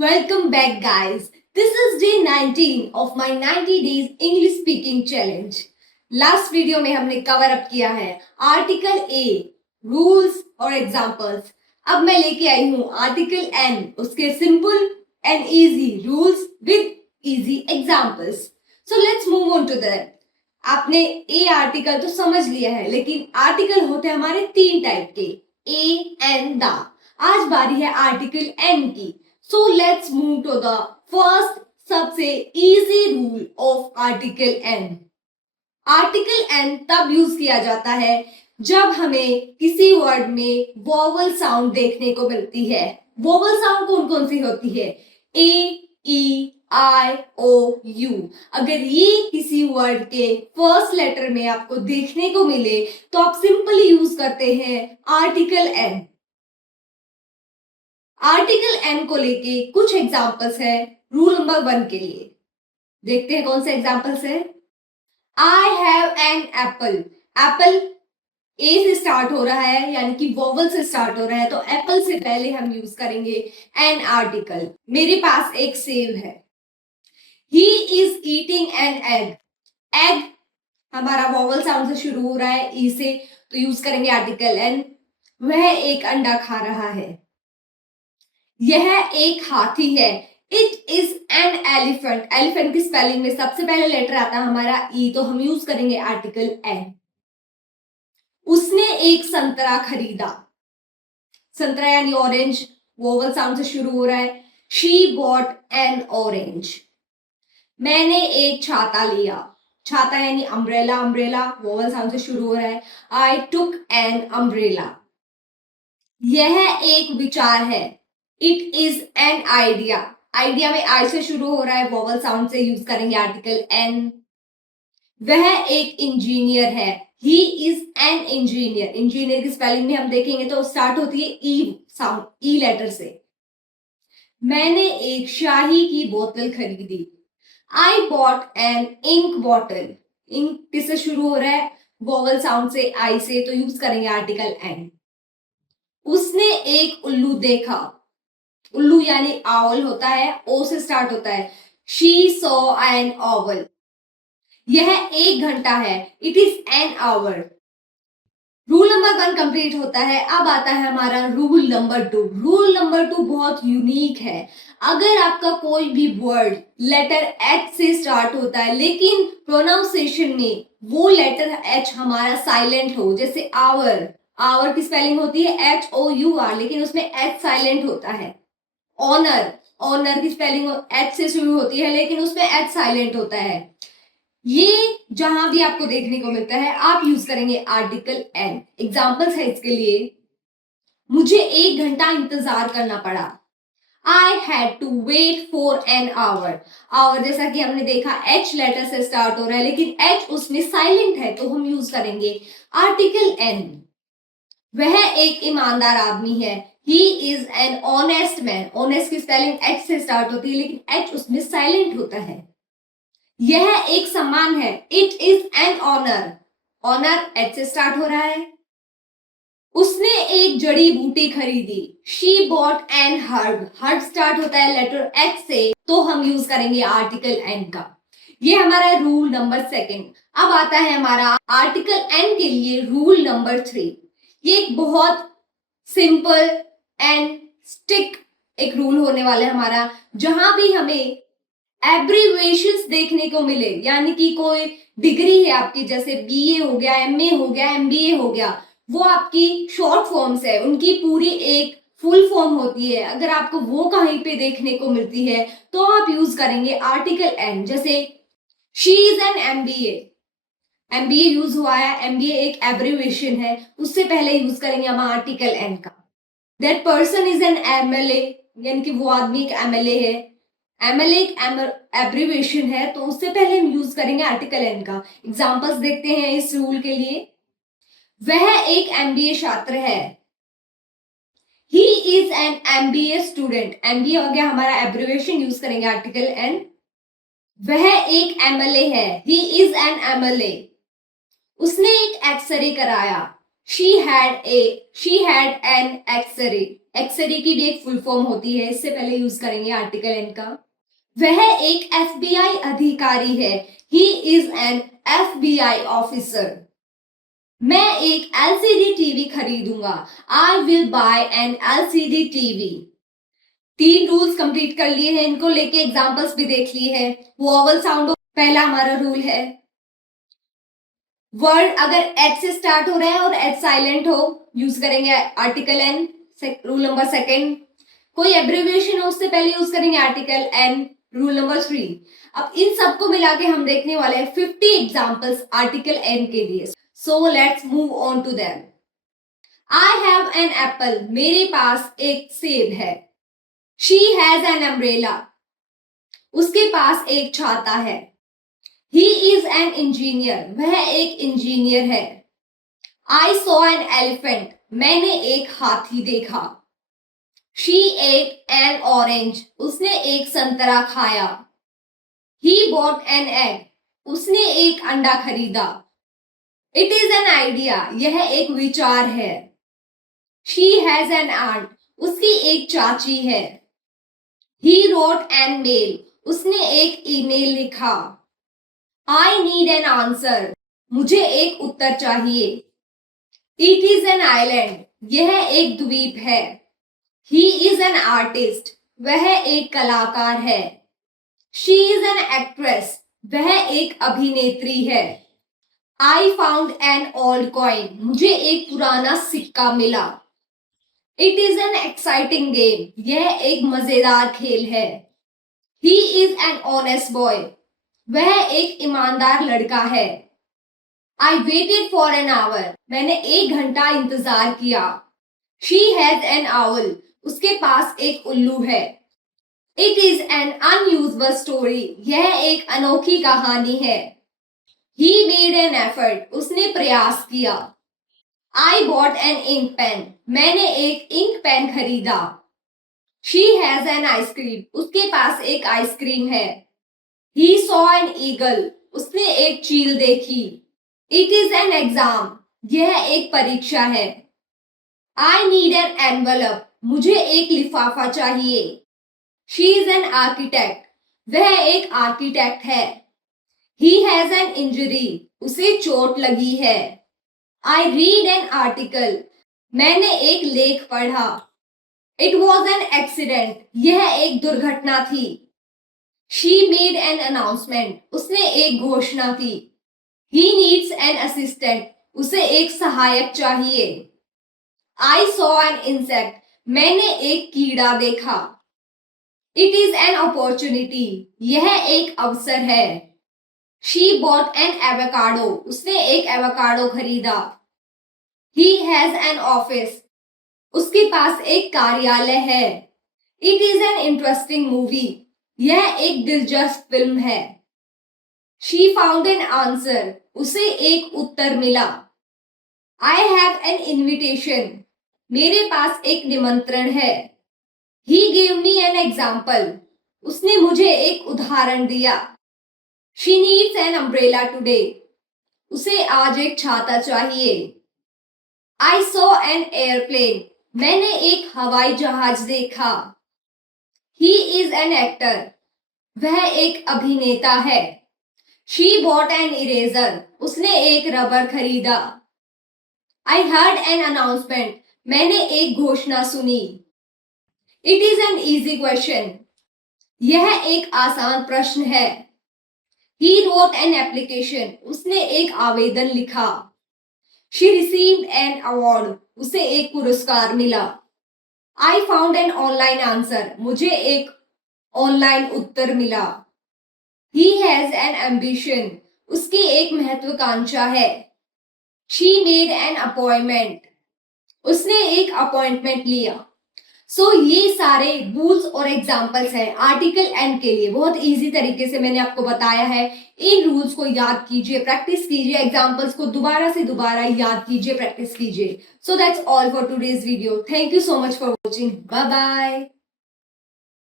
Welcome back, guys. This is day 19 of my 90 days English speaking challenge. Last video में हमने cover up किया है article a, rules और examples. अब मैं लेके आई हूं आर्टिकल एन, उसके simple and easy rules with easy examples. So let's move on to that. आपने ए आर्टिकल तो समझ लिया है, लेकिन आर्टिकल होते हैं हमारे तीन टाइप के, ए एंड द. आज बारी है आर्टिकल एन की. So let's move to the first सबसे easy rule of article N. Article N तब यूज किया जाता है जब हमें किसी वर्ड में वोवल साउंड देखने को मिलती है. वोवल साउंड कौन कौन सी होती है? ए, ई, आई, ओ, यू. अगर ये किसी वर्ड के फर्स्ट लेटर में आपको देखने को मिले तो आप सिंपली यूज करते हैं आर्टिकल एन. आर्टिकल एन को लेके कुछ एग्जांपल्स है रूल नंबर 1 के लिए. देखते हैं कौन से एग्जांपल्स है. I have an apple. Apple A से स्टार्ट हो रहा है, यानी कि वोवल से स्टार्ट हो रहा है, तो एप्पल से पहले हम यूज करेंगे एन आर्टिकल. मेरे पास एक सेब है. He is eating an egg. Egg हमारा वोवल साउंड से शुरू हो रहा है, ई से, तो यूज करेंगे आर्टिकल एन. वह एक अंडा खा रहा है. यह एक हाथी है. It is an elephant. Elephant की स्पेलिंग में सबसे पहले लेटर आता है हमारा ई, तो हम यूज करेंगे आर्टिकल एन. उसने एक संतरा खरीदा. संतरा यानी ऑरेंज, वोवल साउंड से शुरू हो रहा है. She bought N orange. मैंने एक छाता लिया. छाता यानी अम्ब्रेला. अम्ब्रेला वोवल साउंड से शुरू हो रहा है. आई टुक एन अम्ब्रेला. यह एक विचार है. It is an idea. Idea में आई से शुरू हो रहा है, वोवल साउंड से यूज करेंगे आर्टिकल एन. वह एक इंजीनियर है. He is an engineer. Engineer की स्पेलिंग में हम देखेंगे तो स्टार्ट होती है ई साउंड, ई लेटर से. मैंने एक शाही की बोतल खरीदी. I bought an ink bottle. Ink किससे शुरू हो रहा है? वोवल साउंड से, आई से, तो यूज करेंगे आर्टिकल एन. उसने एक उल्लू देखा. उल्लू यानी आउल होता है, ओ से स्टार्ट होता है. She saw an owl. यह एक घंटा है. It is an hour. Rule number 1 complete होता है. अब आता है हमारा रूल नंबर 2. रूल नंबर 2 बहुत यूनिक है. अगर आपका कोई भी वर्ड लेटर एच से स्टार्ट होता है, लेकिन प्रोनाउंसिएशन में वो लेटर एच हमारा साइलेंट हो, जैसे आवर. आवर की स्पेलिंग होती है एच ओ यू आर, लेकिन उसमें एच साइलेंट होता है. ऑनर, ऑनर की स्पेलिंग एच से शुरू होती है, लेकिन उसमें एच साइलेंट होता है. ये जहां भी आपको देखने को मिलता है आप यूज करेंगे आर्टिकल एन. एग्जांपल्स है इसके लिए. मुझे 1 घंटा इंतजार करना पड़ा. I had to wait for an hour. Hour जैसा कि हमने देखा एच लेटर से स्टार्ट हो रहा है, लेकिन एच उसमें साइलेंट है, तो हम यूज करेंगे आर्टिकल एन. वह एक ईमानदार आदमी है. He is an honest man. Honest की स्पेलिंग एच से स्टार्ट होती है, लेकिन एच उसमें साइलेंट होता है. यह एक सम्मान है. It is an honor. Honor H से स्टार्ट हो रहा है. उसने एक जड़ी बूटी खरीदी. She bought an herb. Herb start होता है लेटर एच से, तो हम यूज करेंगे आर्टिकल एन का. ये हमारा रूल नंबर 2. अब आता है हमारा आर्टिकल एन के लिए रूल नंबर 3. ये एक बहुत सिंपल एंड स्टिक एक रूल होने वाला है हमारा. जहां भी हमें एब्रीविएशंस देखने को मिले, यानी कि कोई डिग्री है आपकी, जैसे बीए हो गया, एमए हो गया, एमबीए हो गया, वो आपकी शॉर्ट फॉर्म्स है, उनकी पूरी एक फुल फॉर्म होती है. अगर आपको वो कहीं पे देखने को मिलती है तो आप यूज करेंगे आर्टिकल एन. जैसे she is an MBA. MBA use हुआ है. एमबीए एक एब्रीविएशन है, उससे पहले यूज करेंगे हम आर्टिकल एन का. That person is an MLA, यानी कि वो आदमी एक एमएलए है. एमएलए एक एब्रीविएशन है, तो उससे पहले हम यूज करेंगे आर्टिकल एन का. एग्जांपल्स देखते हैं इस रूल के लिए. वह एक एमबीए छात्र है. He is an MBA student. MBA हो गया हमारा एब्रीविएशन, यूज करेंगे आर्टिकल एन. वह एक एमएलए है. He is N MLA. उसने एक एक्सरे कराया. She had an X-ray. X ray की भी एक फुल फॉर्म होती है, इससे पहले यूज करेंगे आर्टिकल एन का। वह एक FBI अधिकारी है। He is an FBI officer. मैं एक LCD टीवी खरीदूंगा। I will buy an LCD TV. 3 rules complete कर लिए हैं, इनको लेके एग्जांपल्स भी देख लिए हैं। वोवल साउंड पहला हमारा रूल है, वर्ड अगर एच से स्टार्ट हो रहा है और एच साइलेंट हो यूज करेंगे article an. Rule number second, कोई एब्रिविएशन हो उससे पहले यूज करेंगे आर्टिकल एन। रूल नंबर 3, अब इन सबको मिला के हम देखने वाले हैं 50 एग्जांपल्स आर्टिकल एन के लिए। So let's move on to them. I have an apple, मेरे पास एक सेब है। शी हैज एन अम्ब्रेला, उसके पास एक छाता है। ही इज एन इंजीनियर, वह एक इंजीनियर है। आई सॉ एन एलिफेंट, मैंने एक हाथी देखा। शी एट एन ऑरेंज, उसने एक संतरा खाया। ही बॉट एन एग, उसने एक अंडा खरीदा। इट इज एन आइडिया, यह एक विचार है। शी हैज एन आंट, उसकी एक चाची है। ही रोट एन मेल, उसने एक ईमेल लिखा। आई नीड एन आंसर, मुझे एक उत्तर चाहिए। इट इज एन आइलैंड, यह एक द्वीप है। ही इज एन आर्टिस्ट, वह एक कलाकार है। शी इज एन एक्ट्रेस, वह एक अभिनेत्री है। I found an old coin, मुझे एक पुराना सिक्का मिला। It is an exciting game, यह एक मजेदार खेल है। He is an honest boy, वह एक ईमानदार लड़का है। I waited for an our, मैंने 1 घंटा इंतजार किया। शी हैज एन आउल, उसके पास एक उल्लू है। It is N unusual story, यह एक अनोखी कहानी है। ही मेड एन एफर्ट, उसने प्रयास किया। I bought an ink pen, मैंने एक इंक पेन खरीदा। शी हैज एन आइसक्रीम, उसके पास एक आइसक्रीम है। ही सॉ एन ईगल, उसने एक चील देखी। इट इज एन एग्जाम, यह एक परीक्षा है। आई नीड एन एनवलप, मुझे एक लिफाफा चाहिए। शी इज एन आर्किटेक्ट, वह एक आर्किटेक्ट है। ही हैज एन इंजरी, उसे चोट लगी है। आई रीड एन आर्टिकल, मैंने एक लेख पढ़ा। इट वॉज एन एक्सीडेंट, यह एक दुर्घटना थी। शी मेड एन अनाउंसमेंट, उसने एक घोषणा की। ही नीड्स एन असिस्टेंट, उसे एक सहायक चाहिए। आई सॉ एन इंसेक्ट, मैंने एक कीड़ा देखा। इट इज एन अपॉर्चुनिटी, यह एक अवसर है। शी बॉट एन एवोकाडो, उसने एक एवोकाडो खरीदा। ही हैज एन ऑफिस, उसके पास एक कार्यालय है। It is an interesting movie, यह एक दिलचस्प फिल्म है। शी फाउंड एन आंसर, उसे एक उत्तर मिला। आई हैव एन इन्विटेशन, मेरे पास एक निमंत्रण है। He gave me an example, उसने मुझे एक उदाहरण दिया। She needs an umbrella today, उसे आज एक छाता चाहिए। आई सॉ एन एयरप्लेन, मैंने एक हवाई जहाज देखा। ही इज एन एक्टर, वह एक अभिनेता है। शी बॉट एन इरेजर, उसने एक रबर खरीदा। आई हर्ड एन अनाउंसमेंट, मैंने एक घोषणा सुनी। It is an easy question, यह एक आसान प्रश्न है। ही रोट एन एप्लीकेशन, उसने एक आवेदन लिखा। शी रिसीव्ड एन अवार्ड, उसे एक पुरस्कार मिला। I found an online answer, मुझे एक ऑनलाइन उत्तर मिला। ही हैज एन एम्बिशन, उसकी एक महत्वाकांक्षा है। शी मेड एन अपॉइंटमेंट, उसने एक अपॉइंटमेंट लिया। ये सारे रूल्स और एग्जाम्पल्स हैं आर्टिकल एन के लिए। बहुत इजी तरीके से मैंने आपको बताया है। इन रूल्स को याद कीजिए, प्रैक्टिस कीजिए, एग्जाम्पल्स को दोबारा से दोबारा याद कीजिए, प्रैक्टिस कीजिए। So that's all for today's video. Thank you so much for watching. Bye bye.